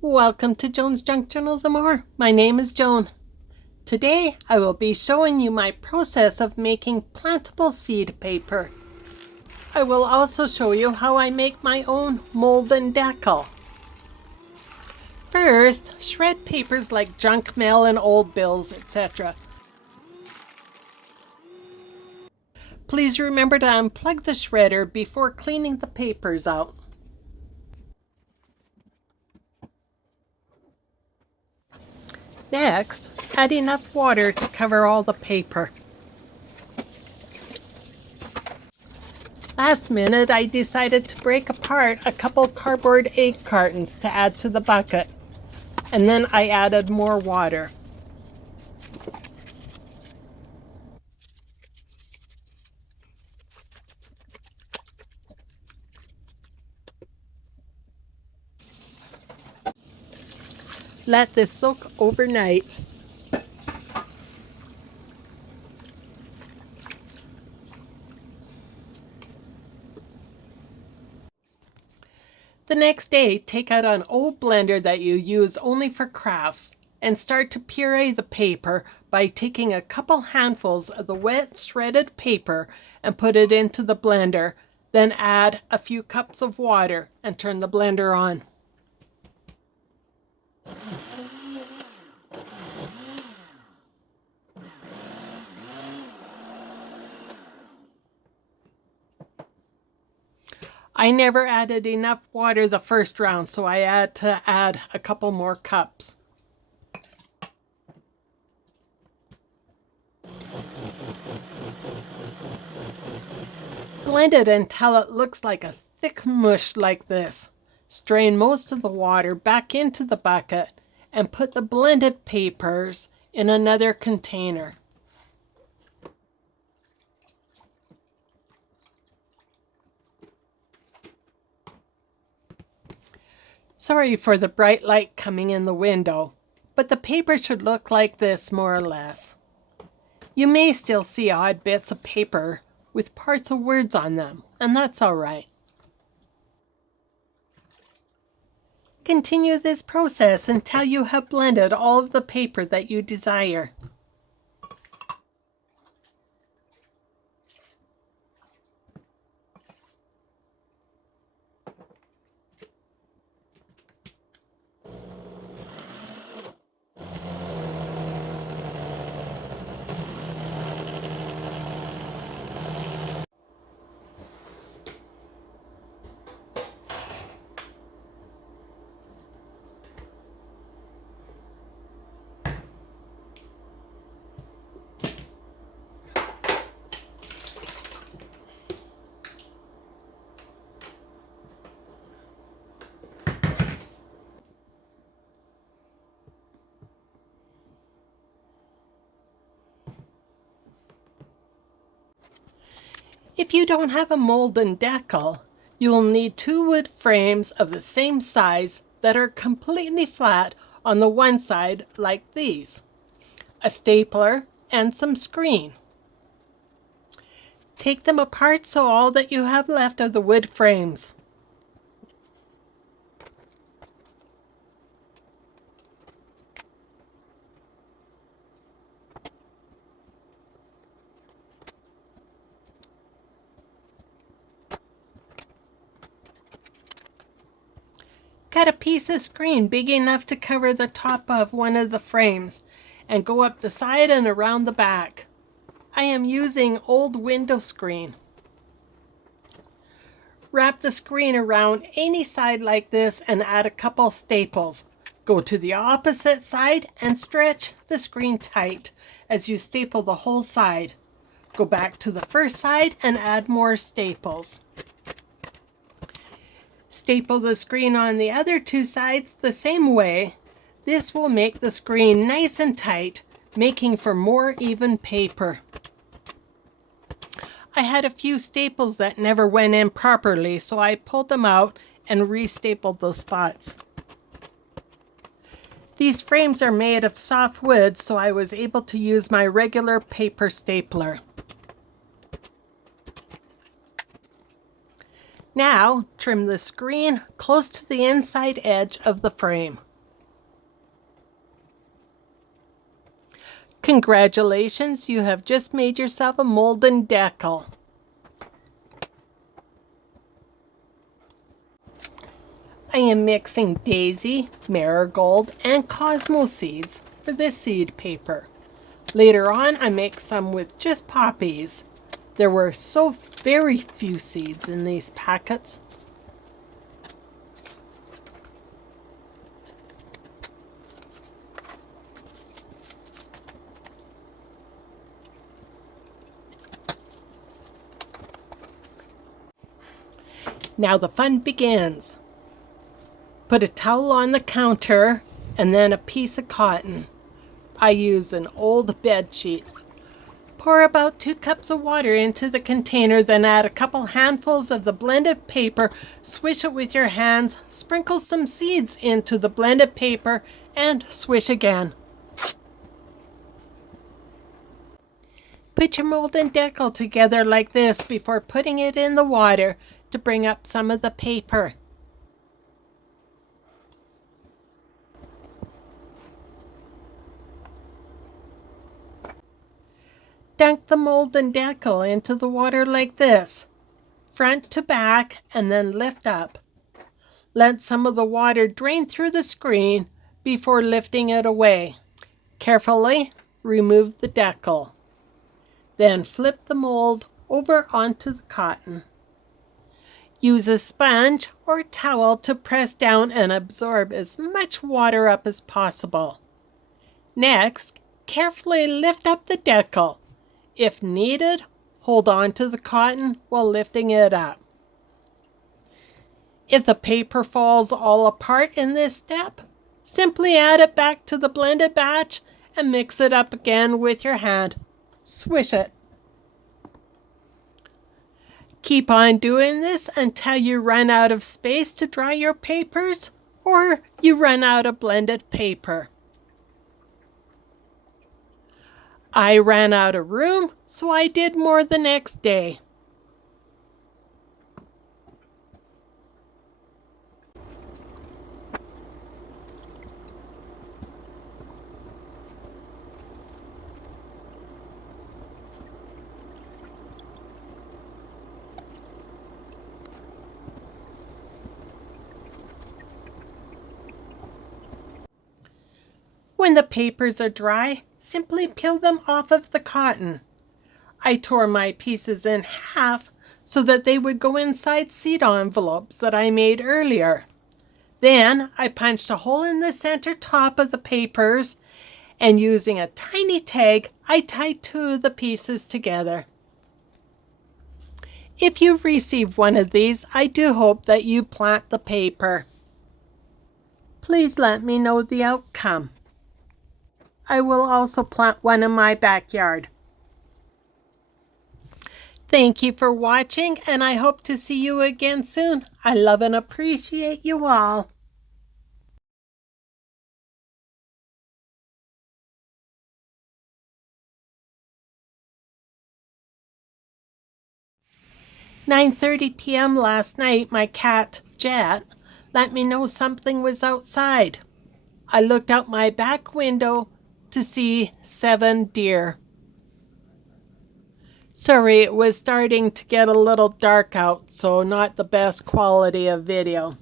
Welcome to Joan's Junk Journals and More. My name is Joan. Today I will be showing you my process of making plantable seed paper. I will also show you how I make my own Mould Deckle. First, shred papers like junk mail and old bills, etc. Please remember to unplug the shredder before cleaning the papers out. Next, add enough water to cover all the paper. Last minute, I decided to break apart a couple cardboard egg cartons to add to the bucket, and then I added more water. Let this soak overnight. The next day, take out an old blender that you use only for crafts and start to puree the paper by taking a couple handfuls of the wet shredded paper and put it into the blender. Then add a few cups of water and turn the blender on. I never added enough water the first round, so I had to add a couple more cups. Blend it until it looks like a thick mush like this. Strain most of the water back into the bucket and put the blended papers in another container. Sorry for the bright light coming in the window, but the paper should look like this more or less. You may still see odd bits of paper with parts of words on them, and that's all right. Continue this process until you have blended all of the paper that you desire. If you don't have a Mould Deckle, you will need 2 wood frames of the same size that are completely flat on the one side like these, a stapler, and some screen. Take them apart so all that you have left are the wood frames. Cut a piece of screen big enough to cover the top of one of the frames and go up the side and around the back. I am using old window screen. Wrap the screen around any side like this and add a couple staples. Go to the opposite side and stretch the screen tight as you staple the whole side. Go back to the first side and add more staples. Staple the screen on the other 2 sides the same way. This will make the screen nice and tight, making for more even paper. I had a few staples that never went in properly, so I pulled them out and restapled those spots. These frames are made of soft wood, so I was able to use my regular paper stapler. Now, trim the screen close to the inside edge of the frame. Congratulations, you have just made yourself a Mould Deckle. I am mixing daisy, marigold, and cosmo seeds for this seed paper. Later on, I make some with just poppies. There were so very few seeds in these packets. Now the fun begins. Put a towel on the counter and then a piece of cotton. I use an old bed sheet. Pour about 2 cups of water into the container, then add a couple handfuls of the blended paper, swish it with your hands, sprinkle some seeds into the blended paper, and swish again. Put your Mould Deckle together like this before putting it in the water to bring up some of the paper. Dunk the Mould Deckle into the water like this, front to back, and then lift up. Let some of the water drain through the screen before lifting it away. Carefully remove the deckle. Then flip the mold over onto the cotton. Use a sponge or towel to press down and absorb as much water up as possible. Next, carefully lift up the deckle. If needed, hold on to the cotton while lifting it up. If the paper falls all apart in this step, simply add it back to the blended batch and mix it up again with your hand. Swish it. Keep on doing this until you run out of space to dry your papers or you run out of blended paper. I ran out of room, so I did more the next day. When the papers are dry, simply peel them off of the cotton. I tore my pieces in half so that they would go inside seed envelopes that I made earlier. Then I punched a hole in the center top of the papers, and using a tiny tag, I tied 2 of the pieces together. If you receive one of these, I do hope that you plant the paper. Please let me know the outcome. I will also plant one in my backyard. Thank you for watching, and I hope to see you again soon. I love and appreciate you all. "9:30 p.m. last night, my cat, Jet, let me know something was outside. I looked out my back window to see 7 deer. Sorry, it was starting to get a little dark out, so not the best quality of video.